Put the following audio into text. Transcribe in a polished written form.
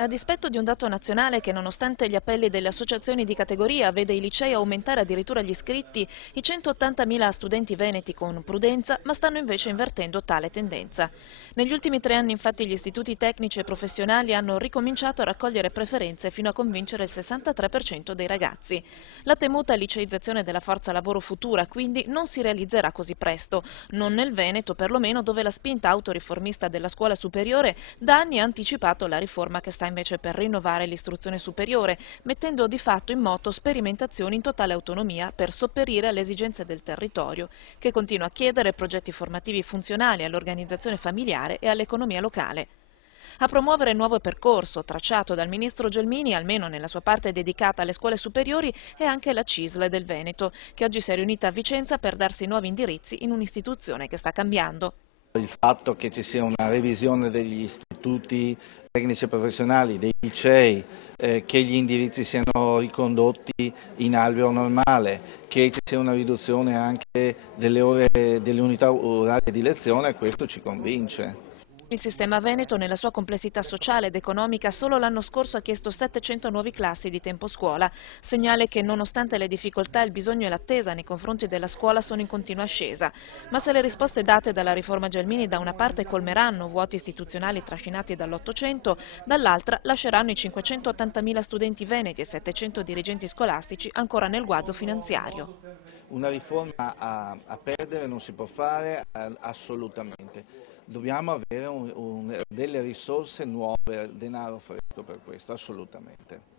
A dispetto di un dato nazionale che, nonostante gli appelli delle associazioni di categoria, vede i licei aumentare addirittura gli iscritti, i 180.000 studenti veneti con prudenza, ma stanno invece invertendo tale tendenza. Negli ultimi 3 anni, infatti, gli istituti tecnici e professionali hanno ricominciato a raccogliere preferenze fino a convincere il 63% dei ragazzi. La temuta liceizzazione della forza lavoro futura, quindi, non si realizzerà così presto, non nel Veneto perlomeno, dove la spinta autoriformista della scuola superiore da anni ha anticipato la riforma che sta invece per rinnovare l'istruzione superiore, mettendo di fatto in moto sperimentazioni in totale autonomia per sopperire alle esigenze del territorio, che continua a chiedere progetti formativi funzionali all'organizzazione familiare e all'economia locale. A promuovere il nuovo percorso tracciato dal ministro Gelmini, almeno nella sua parte dedicata alle scuole superiori, è anche la CISL del Veneto, che oggi si è riunita a Vicenza per darsi nuovi indirizzi in un'istituzione che sta cambiando. Il fatto che ci sia una revisione degli istituti tecnici e professionali, dei licei, che gli indirizzi siano ricondotti in alveo normale, che ci sia una riduzione anche delle ore, delle unità orarie di lezione, questo ci convince. Il sistema veneto, nella sua complessità sociale ed economica, solo l'anno scorso ha chiesto 700 nuovi classi di tempo scuola, segnale che nonostante le difficoltà, il bisogno e l'attesa nei confronti della scuola sono in continua ascesa. Ma se le risposte date dalla riforma Gelmini da una parte colmeranno vuoti istituzionali trascinati dall'Ottocento, dall'altra lasceranno i 580.000 studenti veneti e 700 dirigenti scolastici ancora nel guado finanziario. Una riforma a perdere non si può fare assolutamente, dobbiamo avere delle risorse nuove, denaro fresco per questo, assolutamente.